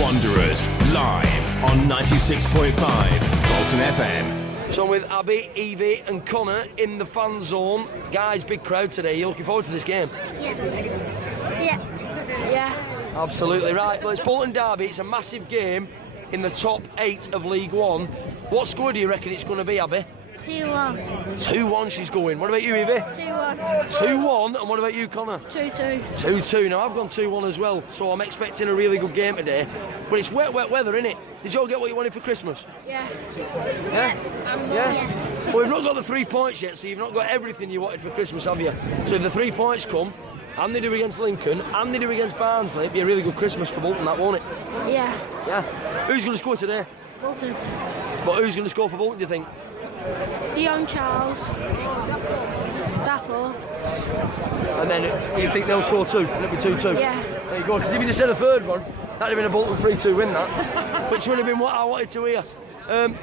Wanderers, live on 96.5 Bolton FM. So I'm with Abby, Evie and Connor in the fan zone. Guys, big crowd today. You looking forward to this game? Yeah. Absolutely right. Well, it's Bolton Derby. It's a massive game in the top 8 of League One. What score do you reckon it's going to be, Abby? 2-1. 2-1 she's going. What about you, Evie? 2-1. 2-1. And what about you, Connor? 2-2. 2-2. Now, I've gone 2-1 as well, so I'm expecting a really good game today. But it's wet weather, innit? Did you all get what you wanted for Christmas? Yeah. Yeah? Well, we've not got the 3 points yet, so you've not got everything you wanted for Christmas, have you? So if the 3 points come, and they do against Lincoln, and they do against Barnsley, it'd be a really good Christmas for Bolton, that, won't it? Yeah. Yeah. Who's going to score today? Bolton. But who's going to score for Bolton, do you think? Dion Charles. Dapple. And then you think they'll score 2? It'll be 2-2? Yeah. There you go, because if you just said a third one, that'd have been a Bolton 3-2 win, that. Which would have been what I wanted to hear.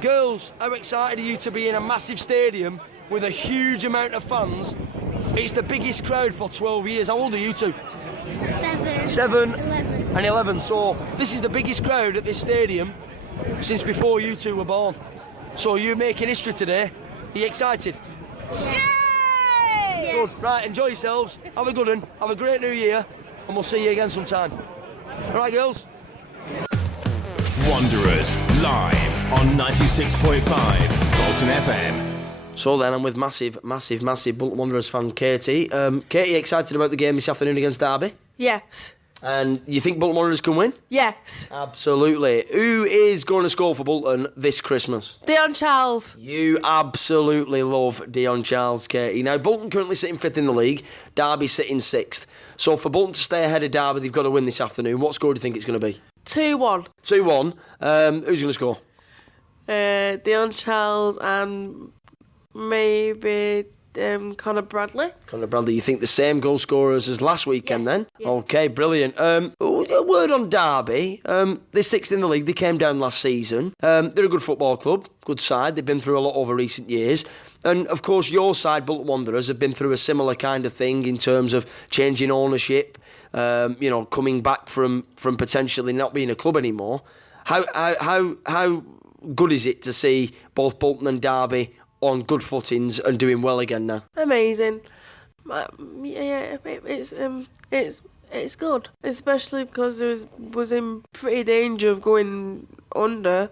Girls, how excited are you to be in a massive stadium with a huge amount of fans? It's the biggest crowd for 12 years. How old are you two? 7. 7 11. and 11. So this is the biggest crowd at this stadium since before you two were born. So you're making history today. Are you excited? Yay! Good. Right, enjoy yourselves. Have a good one. Have a great new year. And we'll see you again sometime. All right, girls? Wanderers, live on 96.5 Bolton FM. So then I'm with massive Bolton Wanderers fan Katie. Katie, excited about the game this afternoon against Derby? Yes. And you think Bolton Wanderers can win? Yes. Absolutely. Who is going to score for Bolton this Christmas? Dion Charles. You absolutely love Dion Charles, Katie. Now, Bolton currently sitting 5th in the league. Derby sitting 6th. So for Bolton to stay ahead of Derby, they've got to win this afternoon. What score do you think it's going to be? 2-1. 2-1. Who's going to score? Dion Charles and maybe Connor Bradley. Connor Bradley. You think the same goal scorers as last weekend then? Yeah. Okay, brilliant. A word on Derby. They're 6th in the league. They came down last season. They're a good football club, good side. They've been through a lot over recent years. And, of course, your side, Bolton Wanderers, have been through a similar kind of thing in terms of changing ownership, coming back from potentially not being a club anymore. How good is it to see both Bolton and Derby on good footings and doing well again now? Amazing. Yeah, it's good, especially because it was in pretty danger of going under,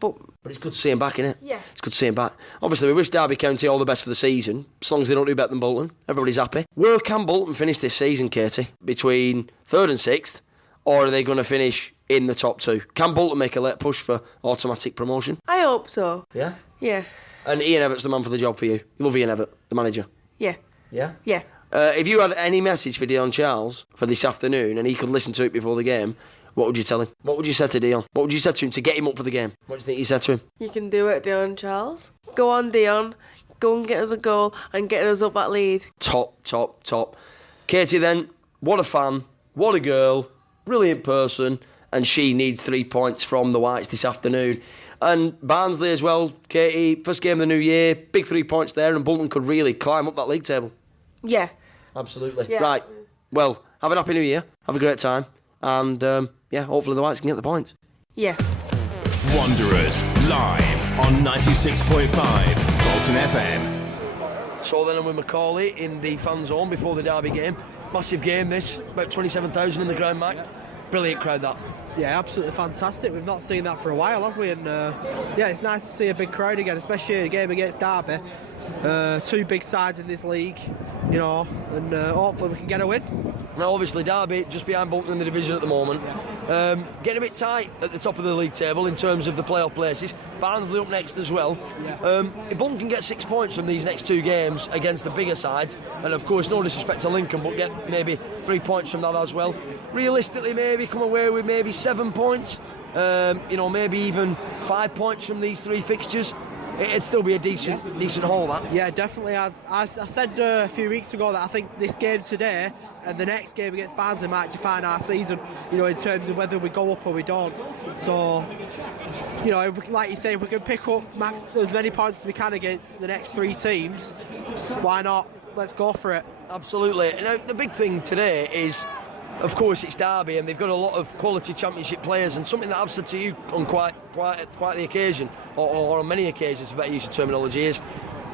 but it's good to see him back, innit? Yeah. It's good to see him back. Obviously, we wish Derby County all the best for the season, as long as they don't do better than Bolton. Everybody's happy. Where can Bolton finish this season, Katie? Between 3rd and 6th, or are they going to finish in the top 2? Can Bolton make a late push for automatic promotion? I hope so. Yeah? Yeah. And Ian Everett's the man for the job for you. You love Ian Everett, the manager? Yeah. Yeah? Yeah. If you had any message for Dion Charles for this afternoon and he could listen to it before the game, what would you tell him? What would you say to Dion? What would you say to him to get him up for the game? What do you think you said to him? You can do it, Dion Charles. Go on, Dion. Go and get us a goal and get us up that lead. Top. Katie then, what a fan, what a girl, brilliant person, and she needs 3 points from the Whites this afternoon. And Barnsley as well, Katie, first game of the new year, big 3 points there, and Bolton could really climb up that league table. Yeah. Absolutely. Yeah. Right, well, have a happy new year, have a great time, and hopefully the Whites can get the points. Yeah. Wanderers, live on 96.5 Bolton FM. So then I'm with Macaulay in the fan zone before the Derby game. Massive game this, about 27,000 in the ground, Mac. Brilliant crowd, that. Yeah, absolutely fantastic. We've not seen that for a while, have we? And it's nice to see a big crowd again, especially in a game against Derby. 2 big sides in this league, and hopefully we can get a win. Now, obviously, Derby just behind Bolton in the division at the moment. Getting a bit tight at the top of the league table in terms of the playoff places. Barnsley up next as well. Yeah. If Bolton can get 6 points from these next 2 games against the bigger sides, and of course, no disrespect to Lincoln, but get maybe 3 points from that as well. Realistically, maybe come away with maybe 7 points. Maybe even 5 points from these 3 fixtures. It'd still be a decent haul, that. Yeah, definitely. I said a few weeks ago that I think this game today and the next game against Barnsley might define our season, in terms of whether we go up or we don't. So, like you say, if we can pick up as many points as we can against the next 3 teams, why not? Let's go for it. Absolutely. Now, the big thing today is of course, it's Derby, and they've got a lot of quality Championship players. And something that I've said to you on quite the occasion, or on many occasions, for better use of terminology, is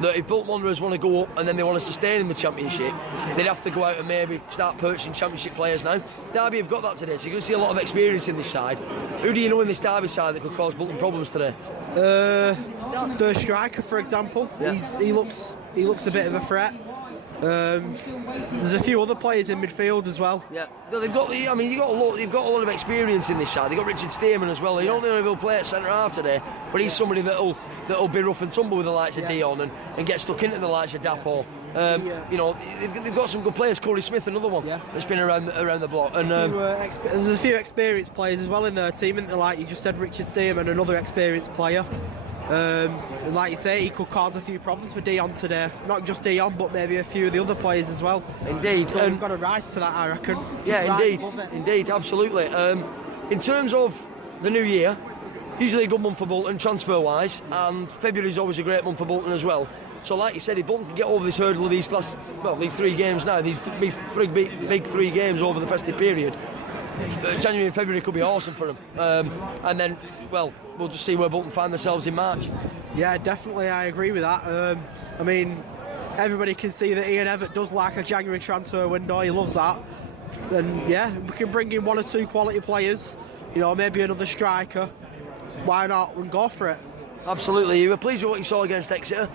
that if Bolton Wanderers want to go up and then they want to sustain in the Championship, they'd have to go out and maybe start purchasing Championship players now. Derby have got that today, so you're going to see a lot of experience in this side. Who do you know in this Derby side that could cause Bolton problems today? The striker, for example, Yeah. he looks a bit of a threat. There's a few other players in midfield as well. Yeah, no, they've got. I mean, they've got a lot of experience in this side. They've got Richard Stearman as well. They don't know if he'll play at centre half today, but he's somebody that'll be rough and tumble with the likes of Dion and get stuck into the likes of Dapo. You know, they've got some good players. Corey Smith, another one that's been around the block. And there's a few experienced players as well in their team, isn't there? Like you just said, Richard Stearman, another experienced player. And like you say, he could cause a few problems for Dion today. Not just Dion, but maybe a few of the other players as well. Indeed. So we've got to rise to that, I reckon. Yeah, Rise above it. indeed, absolutely. In terms of the new year, usually a good month for Bolton, transfer-wise, and February is always a great month for Bolton as well. So like you said, if Bolton can get over this hurdle of these 3 games now, these big 3 games over the festive period, January and February could be awesome for them. And then, well, we'll just see where Bolton find themselves in March. Yeah, definitely, I agree with that. I mean, everybody can see that Ian Evatt does like a January transfer window. He loves that. And yeah, we can bring in 1 or 2 quality players, you know, maybe another striker. Why not? And go for it. Absolutely. You were pleased with what you saw against Exeter.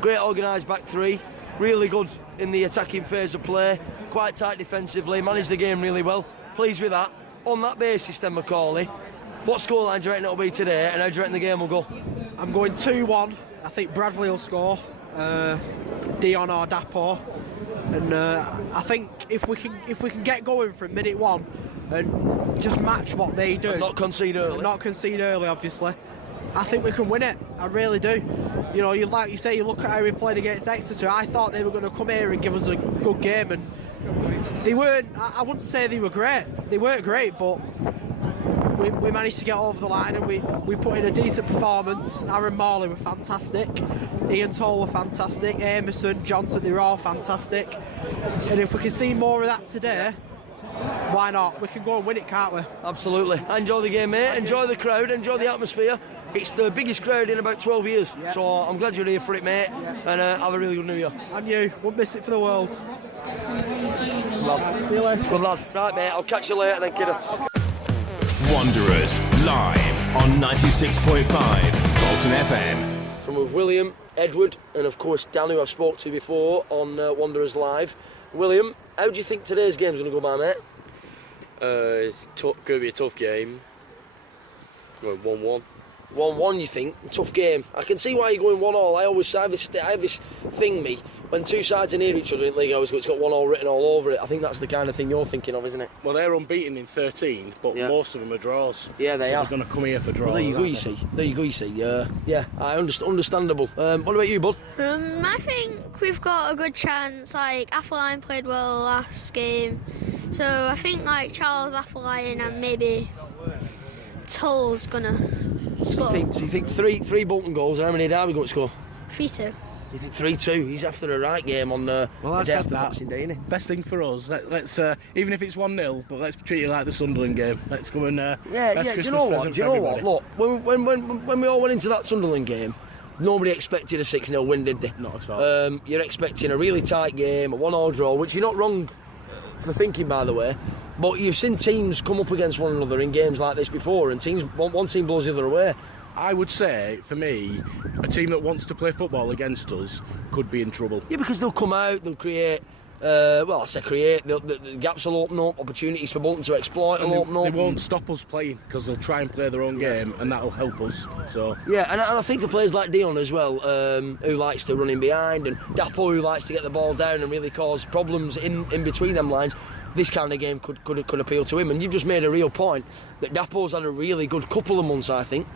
Great organised back 3, really good in the attacking phase of play, quite tight defensively, managed the game really well. Pleased with that. On that basis then, Macaulay, what scoreline do you reckon it'll be today, and how do you reckon the game will go? I'm going 2-1. I think Bradley will score, Dion or Dapo, and I think if we can get going from minute 1 and just match what they do, And not concede early. Obviously, I think we can win it. I really do. You know, like you say, you look at how we played against Exeter. I thought they were going to come here and give us a good game, and they weren't. I wouldn't say they were great. They weren't great, but we managed to get over the line, and we put in a decent performance. Aaron Morley were fantastic, Ian Toll were fantastic, Amerson, Johnson, they were all fantastic. And if we can see more of that today, why not? We can go and win it, can't we? Absolutely. Enjoy the game, mate. Enjoy the crowd. Enjoy the atmosphere. It's the biggest crowd in about 12 years. Yeah. So I'm glad you're here for it, mate. And have a really good New Year. And you, won't miss it for the world. Love. See you later. Good lad. Right, mate. I'll catch you later then, kiddo. Wanderers live on 96.5 Bolton FM. From with William, Edward, and of course Dan, who I've spoke to before on Wanderers Live. William, how do you think today's game's going to go, my mate? It's going to be a tough game. Going 1-1. 1-1, you think? Tough game. I can see why you're going 1-1. I have this thing, me, when 2 sides are near each other in league, I always go, it's got 1-1 written all over it. I think that's the kind of thing you're thinking of, isn't it? Well, they're unbeaten in 13, but most of them are draws. Yeah, they are. They're going to come here for draws. Well, there you go, you see. Yeah, understandable. What about you, bud? I think we've got a good chance. Like, Atherline played well last game. So I think, like, Charles Atherline and maybe Tull's going to So you think three Bolton goals, and how many Derby got to score? 3-2. You think 3-2? He's after a right game on the day after Boxing Day, isn't he? Best thing for us, let's even if it's 1-0, but let's treat it like the Sunderland game. Let's go and Do you know what? Look, when we all went into that Sunderland game, nobody expected a 6-0 win, did they? Not at all. You're expecting a really tight game, a 1-1 draw, which you're not wrong for thinking, by the way. But you've seen teams come up against one another in games like this before, and one team blows the other away. I would say, for me, a team that wants to play football against us could be in trouble. Yeah, because they'll come out, they'll create. The gaps will open up, opportunities for Bolton to exploit will open up. They won't stop us playing because they'll try and play their own game, and that'll help us. So yeah, and I think the players like Dion as well, who likes to run in behind, and Dapo, who likes to get the ball down and really cause problems in between them lines. This kind of game could appeal to him, and you've just made a real point that Dapo's had a really good couple of months. I think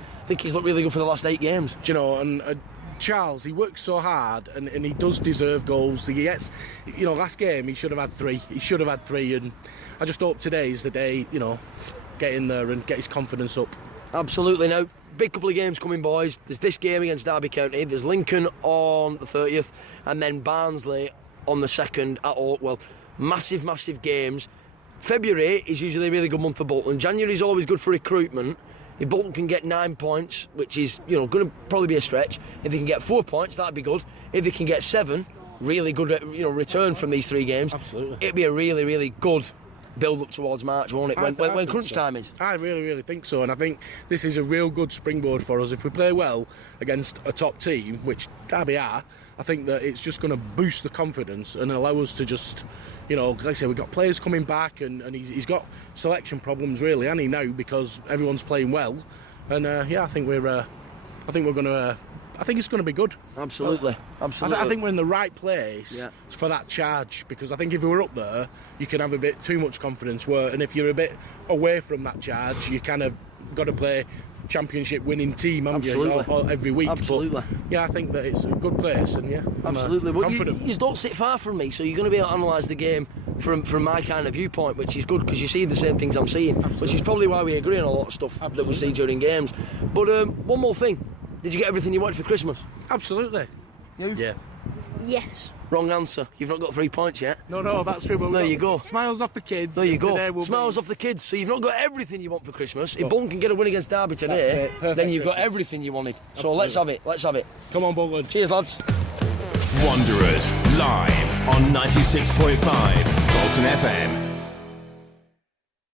he's looked really good for the last 8 games. Do you know, and Charles, he works so hard, and he does deserve goals. He gets, last game he should have had 3. And I just hope today's the day, get in there and get his confidence up. Absolutely. Now, big couple of games coming, boys. There's this game against Derby County. There's Lincoln on the 30th, and then Barnsley on the 2nd at Oakwell. Massive games. February is usually a really good month for Bolton. January is always good for recruitment. If Bolton can get 9 points, which is going to probably be a stretch, if they can get 4 points, that'd be good. If they can get 7, really good return from these 3 games. Absolutely. It'd be a really, really good build up towards March, won't it? When crunch time is. I really, really think so, and I think this is a real good springboard for us. If we play well against a top team, which Derby are, I think that it's just going to boost the confidence and allow us to just, like I say, we've got players coming back, and he's got selection problems really, and he now because everyone's playing well, and I think I think it's going to be good. Absolutely. I think we're in the right place for that charge, because I think if we were up there, you can have a bit too much confidence. And if you're a bit away from that charge, you kind of got to play championship winning team, haven't you, every week. Absolutely. But, I think that it's a good place, and absolutely. I'm confident. You don't sit far from me, so you're going to be able to analyse the game from my kind of viewpoint, which is good because you see the same things I'm seeing, which is probably why we agree on a lot of stuff that we see during games. But one more thing. Did you get everything you wanted for Christmas? Absolutely. You? Yeah. Yes. Wrong answer. You've not got 3 points yet. No, that's true. But there you go. Smiles off the kids. There you go. Smiles off the kids. So you've not got everything you want for Christmas. If Bolton can get a win against Derby today, then you've got everything you wanted. So let's have it. Come on, Bolton. Cheers, lads. Wanderers live on 96.5 Bolton FM.